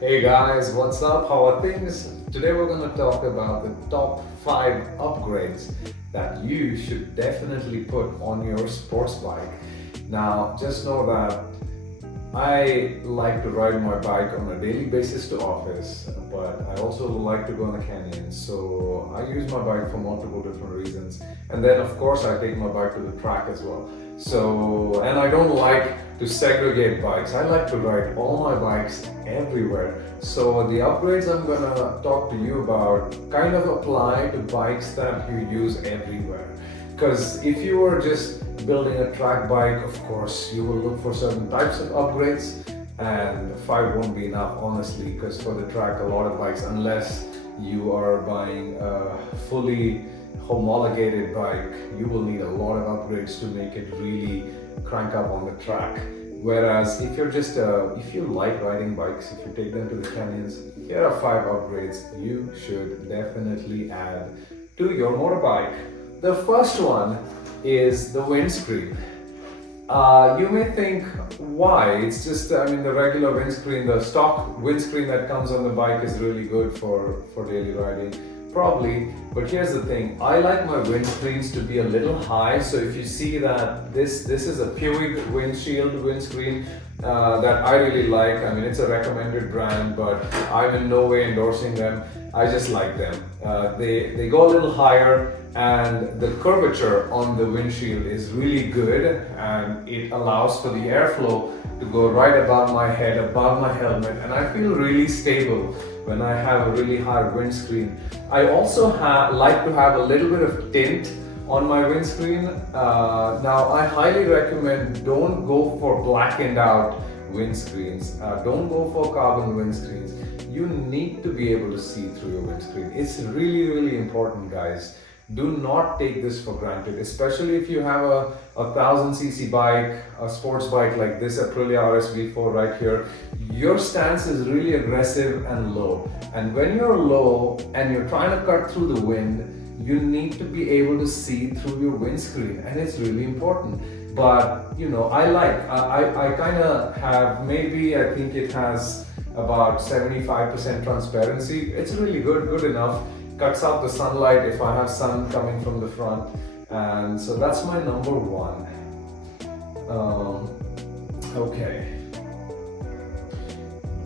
Hey guys, what's up? How are things? Today we're going to talk about the top 5 upgrades that you should definitely put on your sports bike. Now, just know that I like to ride my bike on a daily basis to office, but I also like to go on the canyon. So I use my bike for multiple different reasons. And then of course I take my bike to the track as well. So, and I don't like to segregate bikes. I like to ride all my bikes everywhere. So the upgrades I'm gonna talk to you about kind of apply to bikes that you use everywhere. Because if you are just building a track bike, of course, you will look for certain types of upgrades, and 5 won't be enough, honestly, because for the track, a lot of bikes, unless you are buying a fully homologated bike, you will need a lot of upgrades to make it really crank up on the track. Whereas if you're just if you like riding bikes, if you take them to the canyons, here are 5 upgrades you should definitely add to your motorbike. The first one is the windscreen. You may think, why? It's just, the regular windscreen, the stock windscreen that comes on the bike is really good for daily riding. Probably, but here's the thing. I like my windscreens to be a little high. So if you see that this is a Puig windscreen that I really like. I mean, it's a recommended brand, but I'm in no way endorsing them. I just like them. They go a little higher, and the curvature on the windshield is really good, and it allows for the airflow to go right above my head, above my helmet, and I feel really stable when I have a really high windscreen. I also like to have a little bit of tint on my windscreen. Now I highly recommend, don't go for blackened out windscreens. Don't go for carbon windscreens. You need to be able to see through your windscreen. It's really important, guys. Do not take this for granted, especially if you have a 1000cc bike, a sports bike like this Aprilia RSV4 right here. Your stance is really aggressive and low. And when you're low and you're trying to cut through the wind, you need to be able to see through your windscreen, and it's really important. But you know, I kind of have, maybe I think it has about 75% transparency. It's really good enough. Cuts out the sunlight if I have sun coming from the front, and so that's my number 1. Okay.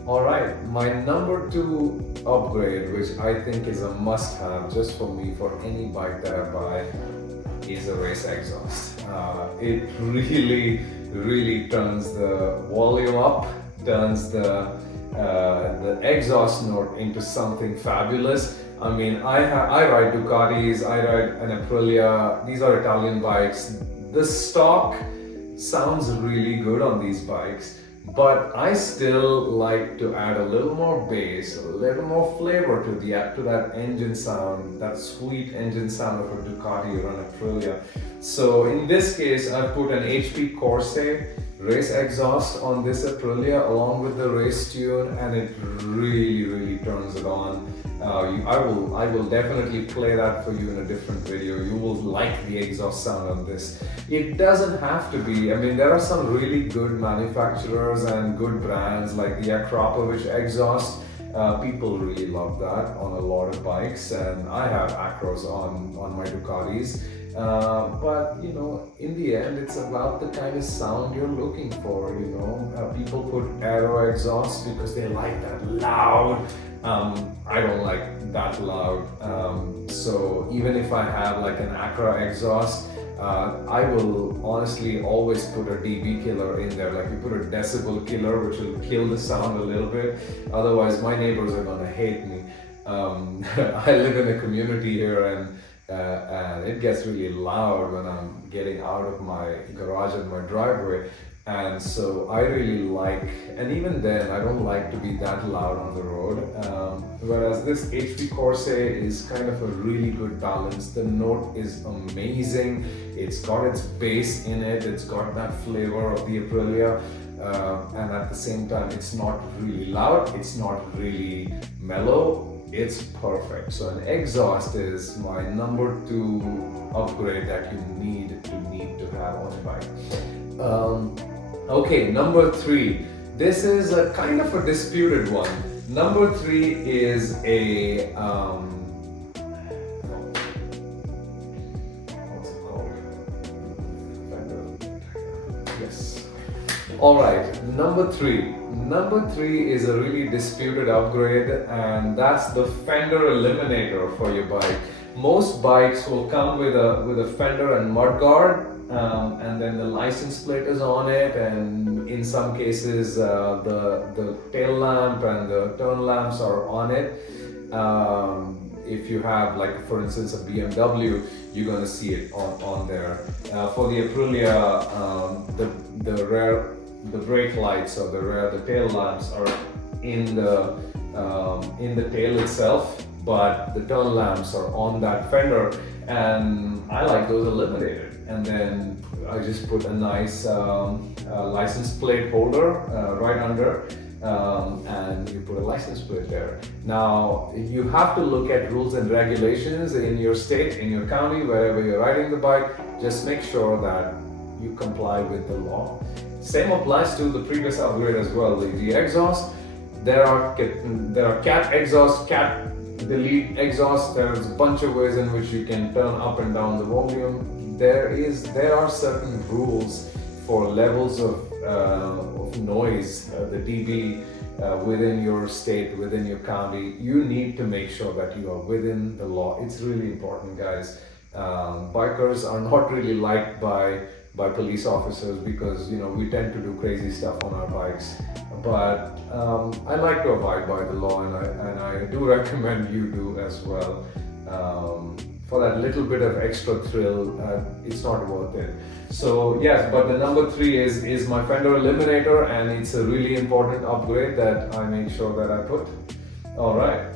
Alright, my number 2 upgrade, which I think is a must-have just for me, for any bike that I buy, is a race exhaust. It really turns the volume up, turns the exhaust note into something fabulous. I mean, I ride Ducatis, I ride an Aprilia. These are Italian bikes. The stock sounds really good on these bikes, but I still like to add a little more bass, a little more flavor to that engine sound, that sweet engine sound of a Ducati or an Aprilia. So in this case, I put an HP Corsair race exhaust on this Aprilia along with the race tune, and it really turns it on. I will definitely play that for you in a different video. You will like the exhaust sound on this. It doesn't have to be. I mean, there are some really good manufacturers and good brands like the Akrapovic exhaust. People really love that on a lot of bikes, and I have Acros on my Ducatis. But you know, in the end, it's about the kind of sound you're looking for. You know, people put aero exhaust because they like that loud. I don't like that loud. So even if I have like an Acra exhaust, I will honestly always put a dB killer in there. Like, you put a decibel killer, which will kill the sound a little bit. Otherwise, my neighbors are gonna hate me. I live in a community here, and it gets really loud when I'm getting out of my garage and my driveway. And so I really like, and even then I don't like to be that loud on the road. Whereas this HP Corsair is kind of a really good balance. The note is amazing. It's got its bass in it. It's got that flavor of the Aprilia. And at the same time, it's not really loud. It's not really mellow. It's perfect. So an exhaust is my number 2 upgrade that you need to have on a bike. Okay, number 3. This is a kind of a disputed one. Number 3 is a what's it called? Yes. All right. Number three. Number 3 is a really disputed upgrade, and that's the fender eliminator for your bike. Most bikes will come with a fender and mudguard, and then the license plate is on it, and in some cases the tail lamp and the turn lamps are on it. If you have, like for instance, a BMW, you're going to see it on there. For the Aprilia, the brake lights or the tail lamps are in the tail itself, but the turn lamps are on that fender, and I like those eliminated. And then I just put a nice license plate holder right under, and you put a license plate there. Now you have to look at rules and regulations in your state, in your county, wherever you're riding the bike. Just make sure that you comply with the law. Same applies to the previous upgrade as well. The exhaust, there are cat exhaust, cat delete exhaust. There's a bunch of ways in which you can turn up and down the volume. There are certain rules for levels of noise, the dB within your state, within your county. You need to make sure that you are within the law. It's really important, guys. Bikers are not really liked by police officers because we tend to do crazy stuff on our bikes. But I like to abide by the law, and I do recommend you do as well. For that little bit of extra thrill, it's not worth it. So yes, but the number 3 is my fender eliminator, and it's a really important upgrade that I make sure that I put. All right.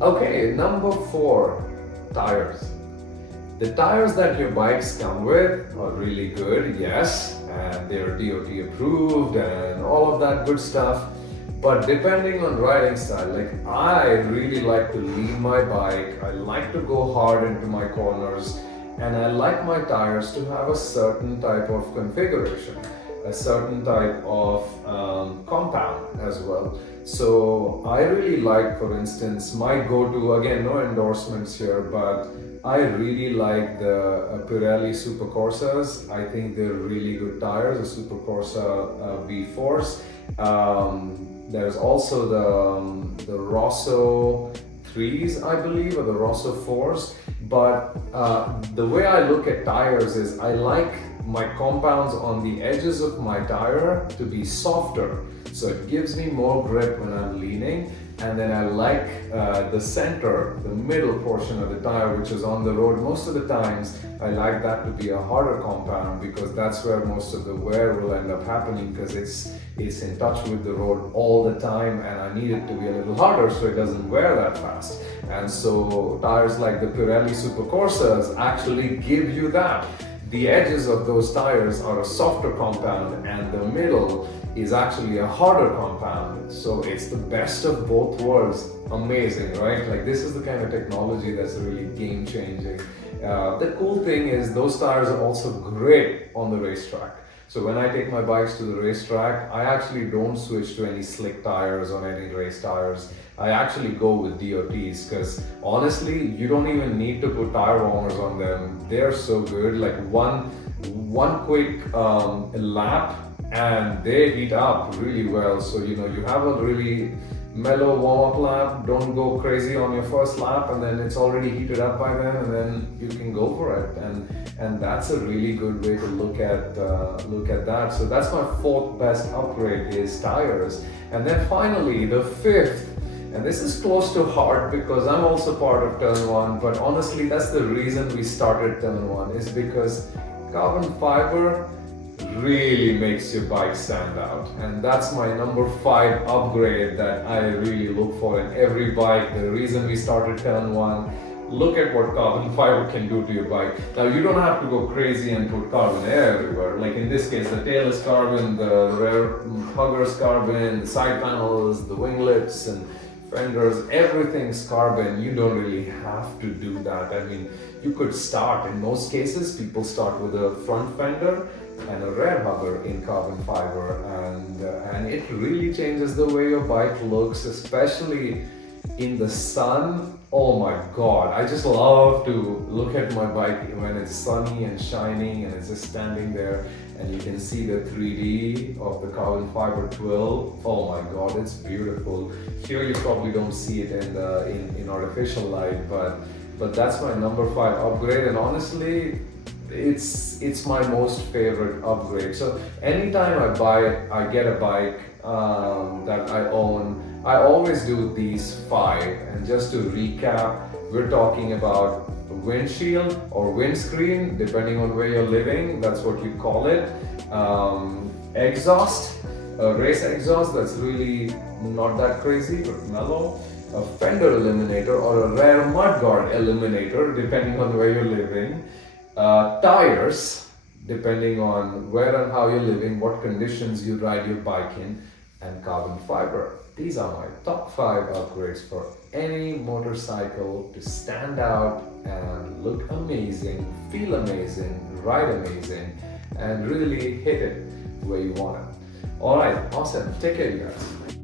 Okay, number 4, tires. The tires that your bikes come with are really good, yes, and they're DOT approved and all of that good stuff. But depending on riding style, like I really like to lead my bike, I like to go hard into my corners, and I like my tires to have a certain type of configuration, a certain type of compound as well. So I really like, for instance, my go-to, again, no endorsements here, but I really like the Pirelli Super Corsas. I think they're really good tires, the Super Corsa V-Force. There's also the Rosso 3s, I believe, or the Rosso 4s. But the way I look at tires is I like my compounds on the edges of my tire to be softer. So it gives me more grip when I'm leaning. And then I like the center, the middle portion of the tire, which is on the road. Most of the times, I like that to be a harder compound because that's where most of the wear will end up happening, because it's in touch with the road all the time, and I need it to be a little harder so it doesn't wear that fast. And so tires like the Pirelli Super Corsas actually give you that. The edges of those tires are a softer compound, and the middle is actually a harder compound. So it's the best of both worlds. Amazing, right? Like, this is the kind of technology that's really game changing. The cool thing is those tires are also great on the racetrack. So when I take my bikes to the racetrack, I actually don't switch to any slick tires or any race tires. I actually go with DOTs, because honestly, you don't even need to put tire warmers on them. They're so good. Like one quick lap and they heat up really well. So you have a really mellow warm-up lap. Don't go crazy on your first lap, and then it's already heated up by then, and then you can go for it. And that's a really good way to look at that. So that's my 4th best upgrade, is tires. And then finally, the 5th, and this is close to heart because I'm also part of Turn 1, but honestly that's the reason we started Turn 1, is because carbon fiber really makes your bike stand out. And that's my number 5 upgrade that I really look for in every bike. The reason we started Turn 1, look at what carbon fiber can do to your bike. Now, you don't have to go crazy and put carbon everywhere. Like in this case, the tail is carbon, the rear hugger's carbon, the side panels, the winglets and fenders, everything's carbon. You don't really have to do that. I mean, you could start, in most cases, people start with a front fender, and a rear hugger in carbon fiber, and it really changes the way your bike looks, especially in the sun. Oh my god, I just love to look at my bike when it's sunny and shining and it's just standing there and you can see the 3D of the carbon fiber twill. Oh my god, it's beautiful. Here you probably don't see it in artificial light, but that's my number 5 upgrade, and honestly it's my most favorite upgrade. So anytime I get a bike that I own, I always do these 5. And just to recap, we're talking about windshield or windscreen, depending on where you're living, that's what you call it. Exhaust, a race exhaust that's really not that crazy but mellow. A fender eliminator or a rear mudguard eliminator, depending on where you're living. Tires, depending on where and how you're living, what conditions you ride your bike in, and carbon fiber. These are my top 5 upgrades for any motorcycle to stand out and look amazing, feel amazing, ride amazing, and really hit it where you want it. Alright, awesome. Take care, you guys.